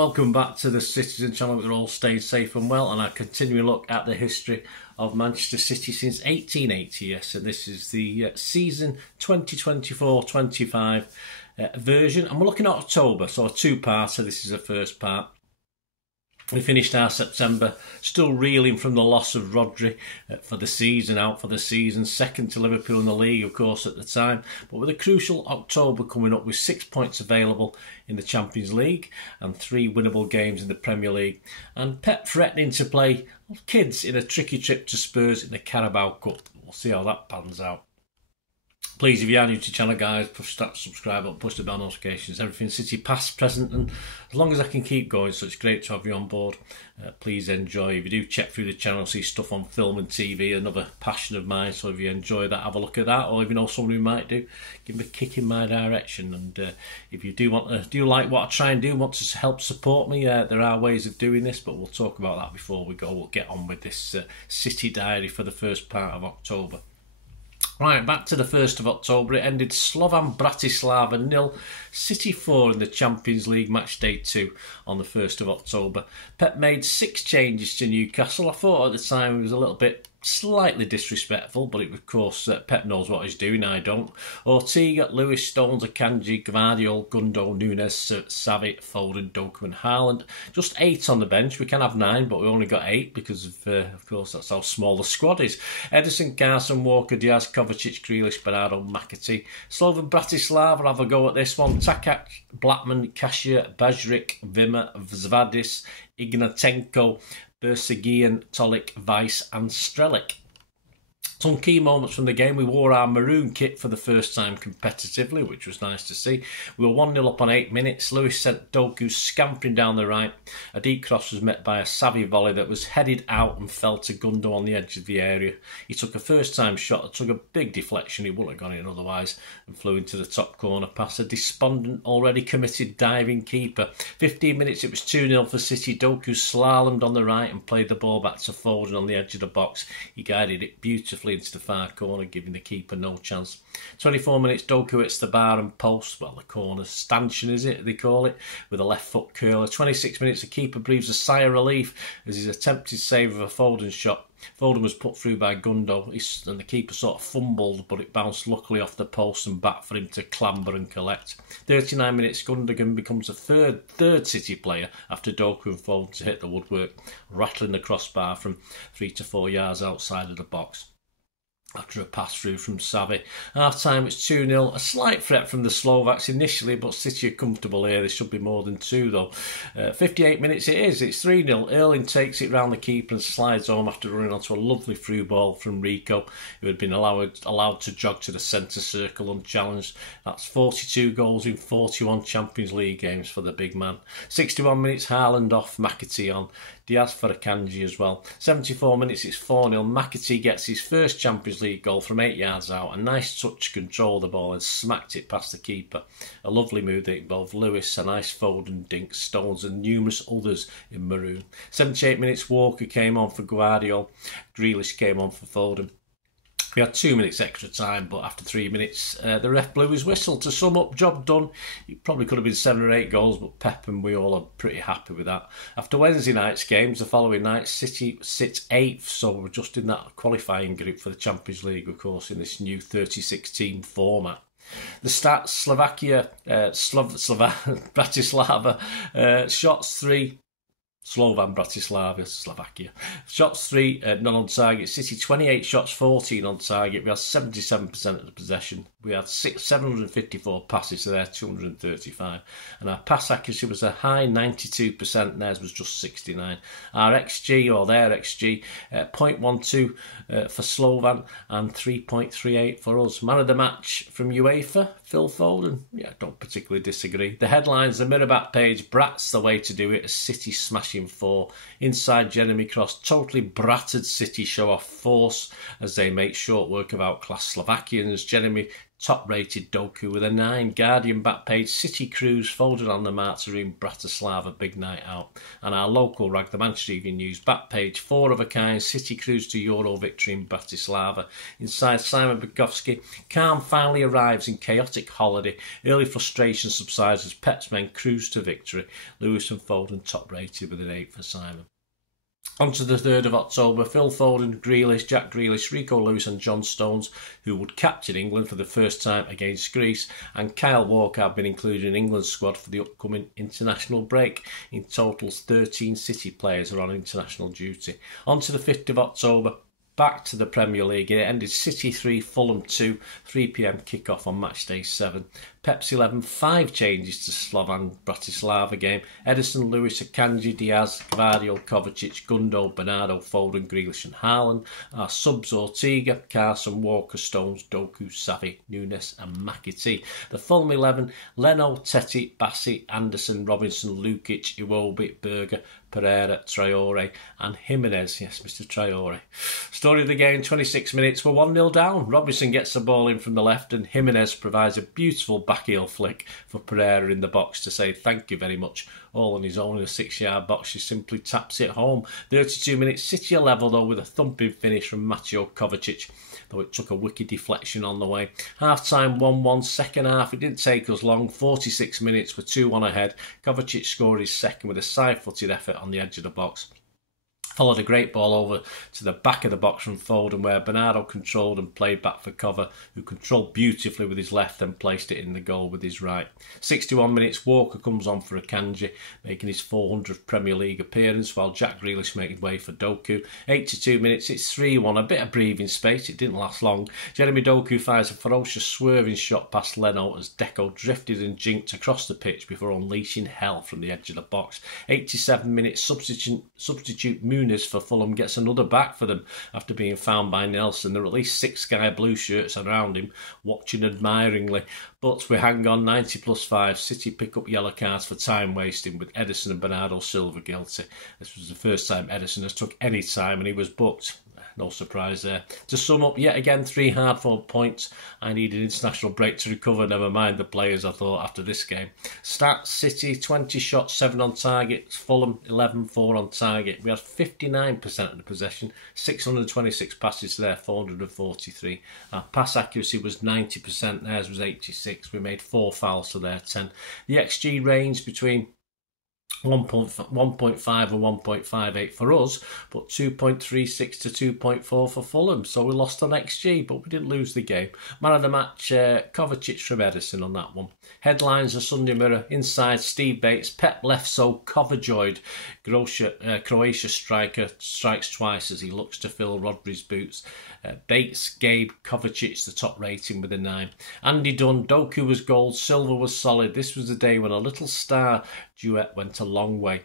welcome back to the Citizen channel. We're all staying safe and well, and I continue a look at the history of Manchester City since 1880. Yes, and this is the season 2024-25 version, and we're looking at October, so a two-parter. This is the first part. We finished our September still reeling from the loss of Rodri for the season, out for the season, second to Liverpool in the league, of course, at the time. But with a crucial October coming up with 6 points available in the Champions League and 3 winnable games in the Premier League. And Pep threatening to play kids in a tricky trip to Spurs in the Carabao Cup. We'll see how that pans out. Please, if you are new to the channel, guys, push that subscribe button, push the bell notifications, everything City past, present, and as long as I can keep going, so it's great to have you on board. Please enjoy. If you do check through the channel, see stuff on film and TV, another passion of mine, so if you enjoy that, have a look at that, or if you know someone who might do, give me a kick in my direction. And if you do like what I try and do, want to help support me, there are ways of doing this, but we'll talk about that before we go. We'll get on with this City diary for the first part of October. Right, back to the 1st of October, it ended Slovan Bratislava 0, City 4 in the Champions League match day 2 on the 1st of October. Pep made 6 changes to Newcastle. I thought at the time it was a little bit slightly disrespectful, but of course Pep knows what he's doing, I don't. Ortega, Lewis, Stones, Akanji, Gvardiol, Gundo, Nunes, Savic, Foden, Doku and Haaland. Just 8 on the bench. We can have 9, but we only got 8 because of course that's how small the squad is. Ederson, Carson, Walker, Diaz, Kovacic, Grealish, Bernardo, McAtee. Slovan Bratislava have a go at this one. Takak, Blackman, Kasia, Bajrik, Vima, Zvadis, Ignatenko, Bersegian, Tolik, Weiss and Strelic. Some key moments from the game. We wore our maroon kit for the first time competitively, which was nice to see. We were 1-0 up on 8 minutes. Lewis sent Doku scampering down the right. A deep cross was met by a savvy volley that was headed out and fell to Gundo on the edge of the area. He took a first-time shot that took a big deflection. He wouldn't have gone in otherwise and flew into the top corner past a despondent, already committed diving keeper. 15 minutes, it was 2-0 for City. Doku slalomed on the right and played the ball back to Foden on the edge of the box. He guided it beautifully into the far corner, giving the keeper no chance. 24 minutes, Doku hits the bar and post, well, the corner stanchion, is it, they call it, with a left foot curler. 26 minutes, the keeper breathes a sigh of relief as his attempted save of a Foden shot. Foden was put through by Gundo, and the keeper sort of fumbled, but it bounced luckily off the post and back for him to clamber and collect. 39 minutes, Gundogan becomes a third City player after Doku and Foden to hit the woodwork, rattling the crossbar from 3 to 4 yards outside of the box after a pass through from Savi. Half time, it's 2-0. A slight threat from the Slovaks initially, but City are comfortable here. There should be more than 2 though. 58 minutes it is. It's 3-0. Erling takes it round the keeper and slides home after running onto a lovely through ball from Rico, who had been allowed to jog to the centre circle unchallenged. That's 42 goals in 41 Champions League games for the big man. 61 minutes, Haaland off, McAtee on. Diaz for Akanji as well. 74 minutes, it's 4-0. McAtee gets his first Champions League goal from 8 yards out. A nice touch to control the ball and smacked it past the keeper. A lovely move that involved Lewis, a nice Foden, Dink, Stones and numerous others in maroon. 78 minutes, Walker came on for Gvardiol. Grealish came on for Foden. We had 2 minutes extra time, but after 3 minutes, the ref blew his whistle. To sum up, job done. It probably could have been 7 or 8 goals, but Pep and we all are pretty happy with that. After Wednesday night's games, the following night, City sits 8th, so we're just in that qualifying group for the Champions League, of course, in this new 36-team format. The stats: Slovakia, Bratislava, shots 3. Slovan Bratislava, Slovakia. Shots 3, none on target. City 28 shots, 14 on target. We had 77% of the possession. We had 754 passes to their 235. And our pass accuracy was a high 92%, and theirs was just 69. Our XG, or their XG, 0.12 for Slovan and 3.38 for us. Man of the match from UEFA, Phil Foden. Yeah, don't particularly disagree. The headlines, the Mirror back page, Brat's the way to do it, a City smashing 4. Inside Jeremy Cross, totally brattered City show off force as they make short work of outclassed Slovakians. Jeremy Top-rated Doku with a 9. Guardian back page, City Cruise folded on the Marta in Bratislava, big night out. And our local rag, the Manchester Evening News back page, 4 of a kind, City Cruise to Euro victory in Bratislava. Inside, Simon Bukowski, calm finally arrives in chaotic holiday. Early frustration subsides as Pep's men cruise to victory. Lewis and Foden top-rated with an 8 for Simon. On to the 3rd of October, Phil Foden, Grealish, Jack Grealish, Rico Lewis and John Stones, who would captain England for the first time against Greece, and Kyle Walker have been included in England's squad for the upcoming international break. In total, 13 City players are on international duty. On to the 5th of October, back to the Premier League. It ended City 3, Fulham 2, 3 p.m. kick-off on match day 7. Pep's 11, 5 changes to Slovan Bratislava game. Ederson, Lewis, Akanji, Diaz, Gvardiol, Kovacic, Gundo, Bernardo, Foden, Grealish and Haaland. Our subs Ortega, Carson, Walker, Stones, Doku, Savi, Nunes and McAtee. The Fulham 11, Leno, Teti, Bassi, Anderson, Robinson, Lukic, Iwobi, Berger, Pereira, Traore and Jimenez. Yes, Mr Traore. Story of the game, 26 minutes, we're 1-0 down. Robinson gets the ball in from the left and Jimenez provides a beautiful back heel flick for Pereira in the box to say thank you very much. All on his own in a 6-yard box, he simply taps it home. 32 minutes, City are level though with a thumping finish from Mateo Kovacic, though it took a wicked deflection on the way. Half-time 1-1, second half, it didn't take us long. 46 minutes, we're 2-1 ahead. Kovacic scored his second with a side-footed effort on the edge of the box. Followed a great ball over to the back of the box from Foden, where Bernardo controlled and played back for cover, who controlled beautifully with his left and placed it in the goal with his right. 61 minutes, Walker comes on for Akanji, making his 400th Premier League appearance, while Jack Grealish making way for Doku. 82 minutes, it's 3-1, a bit of breathing space, it didn't last long. Jeremy Doku fires a ferocious swerving shot past Leno as Deco drifted and jinked across the pitch before unleashing hell from the edge of the box. 87 minutes, substitute Molineux for Fulham gets another back for them after being found by Nelson. There are at least 6 sky blue shirts around him watching admiringly, but we hang on. 90+5, City pick up yellow cards for time wasting with Ederson and Bernardo Silva guilty. This was the first time Ederson has took any time and he was booked. No surprise there. To sum up, yet again 3 hard-fought points. I need an international break to recover, never mind the players, I thought, after this game. Stats, City, 20 shots, 7 on target. Fulham, 11, 4 on target. We had 59% of the possession, 626 passes to their 443. Our pass accuracy was 90%, theirs was 86. We made 4 fouls to their 10. The XG range between 1.5 and 1.58 for us, but 2.36 to 2.4 for Fulham. So we lost on XG, but we didn't lose the game. Man of the match, Kovacic from Ederson on that one. Headlines, the Sunday Mirror. Inside, Steve Bates. Pep left so coverjoyed. Croatia striker strikes twice as he looks to fill Rodri's boots. Bates, Gabe, Kovacic, the top rating with a 9. Andy Dunn, Doku was gold, Silva was solid. This was the day when a little star duet went a long way.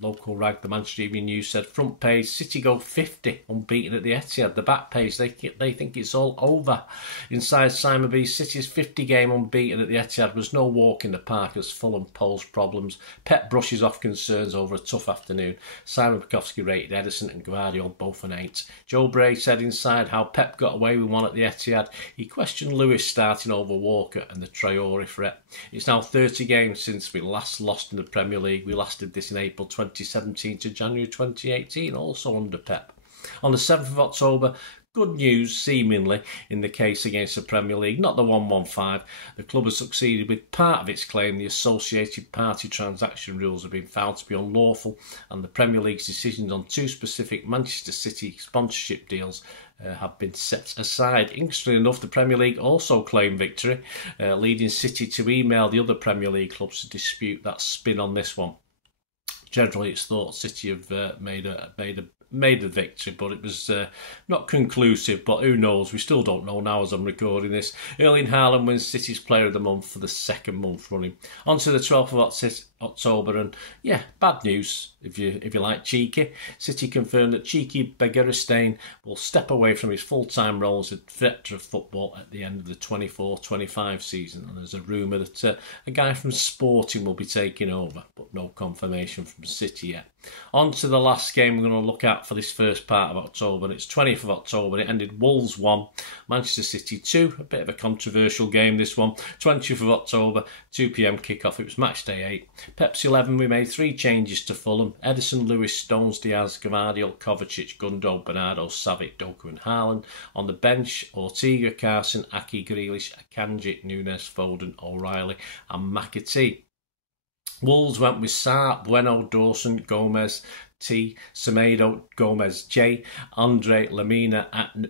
Local rag, the Manchester Evening News said, front page, City go 50, unbeaten at the Etihad. The back page, they think it's all over. Inside, Simon B, City's 50 game unbeaten at the Etihad was no walk in the park as Fulham posed problems. Pep brushes off concerns over a tough afternoon. Simon Bukowski rated Ederson and Gvardiol both an 8. Joe Bray said inside how Pep got away with one at the Etihad. He questioned Lewis starting over Walker and the Traore threat. It's now 30 games since we last lost in the Premier League. We last did this in April 2017 to January 2018, also under Pep. On the 7th of October, good news, seemingly, in the case against the Premier League, not the 115. The club has succeeded with part of its claim. The associated party transaction rules have been found to be unlawful, and the Premier League's decisions on 2 specific Manchester City sponsorship deals have been set aside. Interestingly enough, the Premier League also claimed victory, leading City to email the other Premier League clubs to dispute that spin on this one. Generally, it's thought City have made a victory, but it was not conclusive. But who knows? We still don't know now as I'm recording this. Erling Haaland wins City's Player of the Month for the 2nd month running. On to the 12th of October, and yeah, bad news if you like cheeky. City confirmed that cheeky Begiristain will step away from his full-time role as a director of football at the end of the 24-25 season. And there's a rumour that a guy from Sporting will be taking over, but no confirmation from City yet. On to the last game we're going to look at for this first part of October. It's 20th of October. It ended Wolves 1, Manchester City 2. A bit of a controversial game, this one. 20th of October, 2 p.m. kickoff. It was match day 8. Pepsi 11, we made 3 changes to Fulham. Edison, Lewis, Stones, Diaz, Gvardiol, Kovacic, Gundo, Bernardo, Savic, Doku and Haaland. On the bench, Ortega, Carson, Aki, Grealish, Akanji, Nunes, Foden, O'Reilly and McAtee. Wolves went with Sarr, Bueno, Dawson, Gomez, T, Semedo, Gomez, J, Andre, Lamina,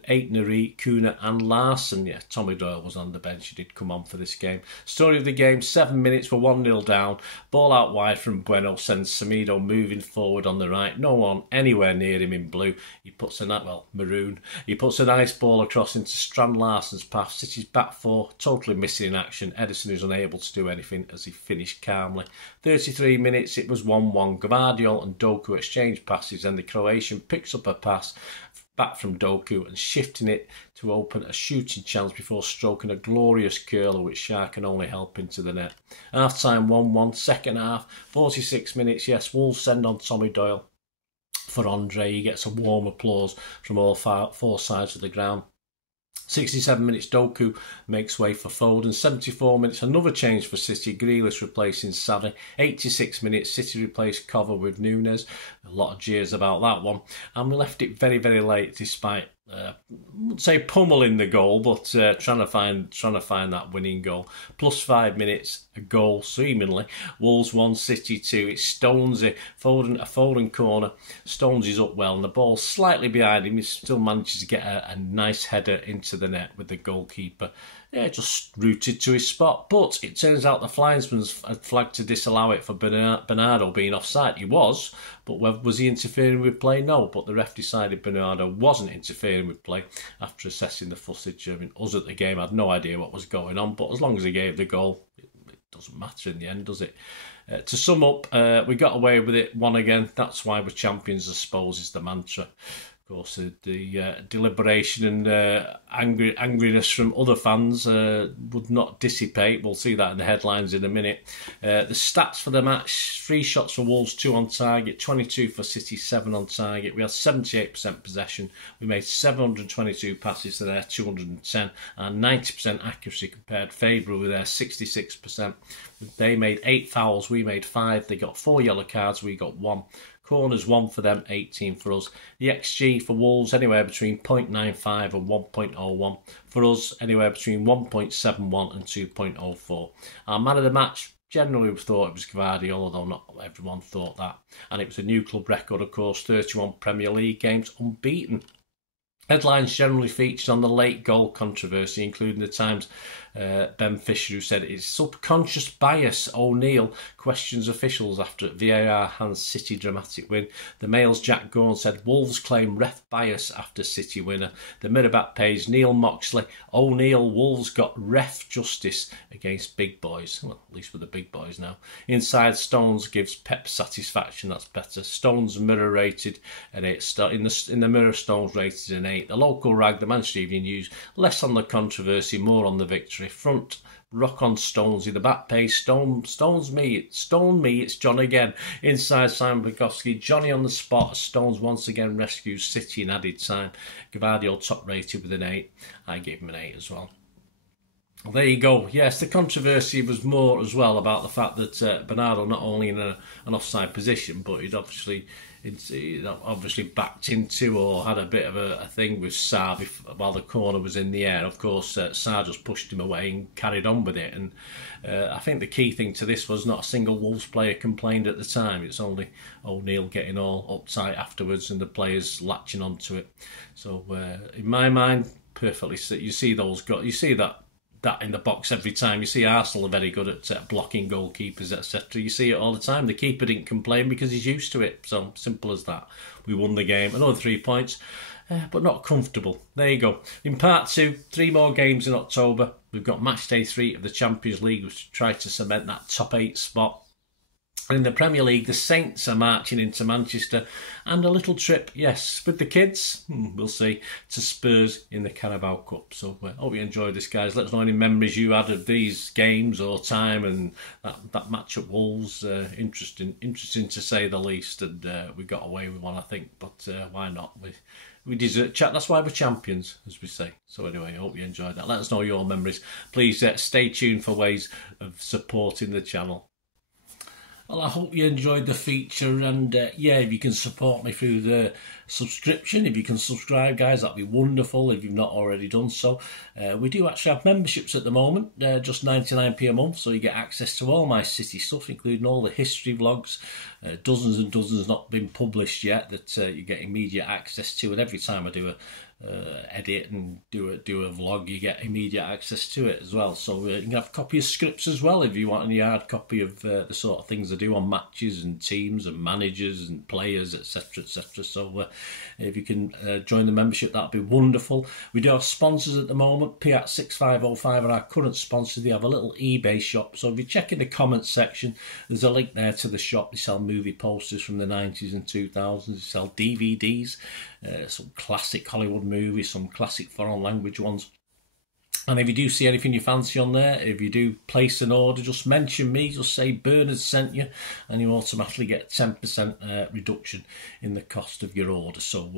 Aitneri, Kuna and Larson. Yeah, Tommy Doyle was on the bench. He did come on for this game. Story of the game, 7 minutes, we're 1-0 down. Ball out wide from Bueno sends Semedo moving forward on the right. No one anywhere near him in blue. He puts maroon. He puts a nice ball across into Strand Larsen's path. City's back four, totally missing in action. Edison is unable to do anything as he finished calmly. 33 minutes, it was 1-1. Gvardiol and Doku exchange passes and the Croatian picks up a pass back from Doku and shifting it to open a shooting chance before stroking a glorious curler which Shark can only help into the net. Half time 1-1, second half, 46 minutes, yes, Wolves send on Tommy Doyle for Andre. He gets a warm applause from all four sides of the ground. 67 minutes, Doku makes way for Foden. 74 minutes, another change for City. Grealish replacing Savvy. 86 minutes, City replaced Cover with Nunes. A lot of jeers about that one. And we left it very, very late despite, I wouldn't say pummeling the goal, but trying to find that winning goal. Plus 5 minutes, a goal, seemingly. Wolves 1, City 2. It's Stonesy. A Foden corner. Stones is up well, and the ball slightly behind him. He still manages to get a nice header into the net with the goalkeeper. Yeah, just rooted to his spot. But it turns out the Flynsman's had flagged to disallow it for Bernardo being offside. He was, but was he interfering with play? No, but the ref decided Bernardo wasn't interfering with play after assessing the footage. I mean, us at the game had no idea what was going on, but as long as he gave the goal, it doesn't matter in the end, does it? To sum up, we got away with it, won again. That's why we're champions, I suppose, is the mantra. Of course, the deliberation and angriness from other fans would not dissipate. We'll see that in the headlines in a minute. The stats for the match: 3 shots for Wolves, 2 on target, 22 for City, 7 on target. We had 78% possession. We made 722 passes to their 210 and 90% accuracy compared favourably with their 66%. They made 8 fouls, we made 5. They got 4 yellow cards, we got 1. Corners 1 for them, 18 for us. The XG for Wolves anywhere between 0.95 and 1.01. For us, anywhere between 1.71 and 2.04. Our man of the match, generally we thought it was Gvardiol, although not everyone thought that. And it was a new club record, of course, 31 Premier League games unbeaten. Headlines generally featured on the late goal controversy, including the Times' Ben Fisher, who said it's subconscious bias. O'Neill questions officials after VAR hands City dramatic win. The Mail's Jack Gorn said Wolves claim ref bias after City winner. The Mirrorback page, Neil Moxley, O'Neill, Wolves got ref justice against big boys. Well, at least with the big boys now. Inside, Stones gives Pep satisfaction. That's better. Stones Mirror rated an 8. In the Mirror, Stones rated an 8. The local rag, the Manchester Evening News, less on the controversy, more on the victory. Front, rock on Stonesy. The back page, Stone me, it's John again. Inside, Simon Bukowski, Johnny on the spot. Stones once again rescues City in added time. Gvardiol top rated with an 8. I gave him an 8 as well. There you go. Yes, the controversy was more as well about the fact that Bernardo not only in an offside position, but he'd obviously backed into or had a bit of a thing with Sarr while the corner was in the air. Of course, Sarr just pushed him away and carried on with it. And I think the key thing to this was not a single Wolves player complained at the time. It's only O'Neill getting all uptight afterwards and the players latching onto it. So in my mind, perfectly. You see that in the box every time. You see Arsenal are very good at blocking goalkeepers, etc. You see it all the time. The keeper didn't complain because he's used to it. So simple as that. We won the game. Another 3 points, but not comfortable. There you go. In part 2, 3 more games in October. We've got match day 3 of the Champions League, which try to cement that top 8 spot. In the Premier League, the Saints are marching into Manchester, and a little trip, yes, with the kids, we'll see, to Spurs in the Carabao Cup. So hope you enjoyed this, guys. Let us know any memories you had of these games or time, and that match at Wolves. Interesting to say the least, and we got away with one, I think, but why not? We deserve chat. That's why we're champions, as we say. So anyway, I hope you enjoyed that. Let us know your memories. Please stay tuned for ways of supporting the channel. Well, I hope you enjoyed the feature, and yeah, if you can support me through the subscription, if you can subscribe, guys, that'd be wonderful if you've not already done so. We do actually have memberships at the moment, just 99p a month, so you get access to all my City stuff, including all the history vlogs, dozens and dozens not been published yet that you get immediate access to, and every time I do a edit and do a vlog, you get immediate access to it as well. So you can have a copy of scripts as well if you want any hard copy of the sort of things I do on matches and teams and managers and players, etc, etc. So if you can join the membership, that'd be wonderful. We do have sponsors at the moment. Kippax 6505 are our current sponsors. They have a little eBay shop, so if you check in the comments section, there's a link there to the shop. They sell movie posters from the 90s and 2000s. They sell DVDs, some classic Hollywood movies, some classic foreign language ones. And if you do see anything you fancy on there, if you do place an order, just mention me, just say Bernard sent you, and you automatically get 10% reduction in the cost of your order. So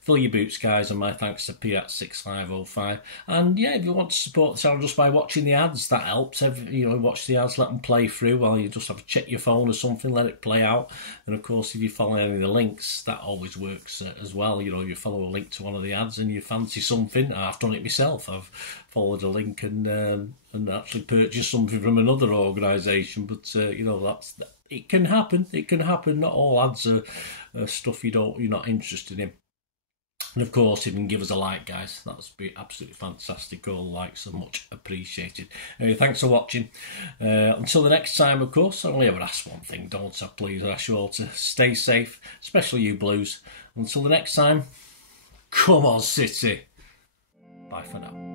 fill your boots, guys, and my thanks to Kippax 6505. And yeah, if you want to support the channel just by watching the ads, that helps. You know, watch the ads, let them play through while you just have to check your phone or something, let it play out. And of course, if you follow any of the links, that always works as well. You know, you follow a link to one of the ads and you fancy something. I've done it myself. I've followed a link and actually purchased something from another organisation, but you know, it can happen. It can happen. Not all ads are stuff you're not interested in. And of course, if you can give us a like, guys, that would be absolutely fantastic. All likes are much appreciated. Anyway, thanks for watching. Until the next time, of course, I only ever ask one thing, don't I? Please, I ask you all to stay safe, especially you Blues. Until the next time, come on, City. Bye for now.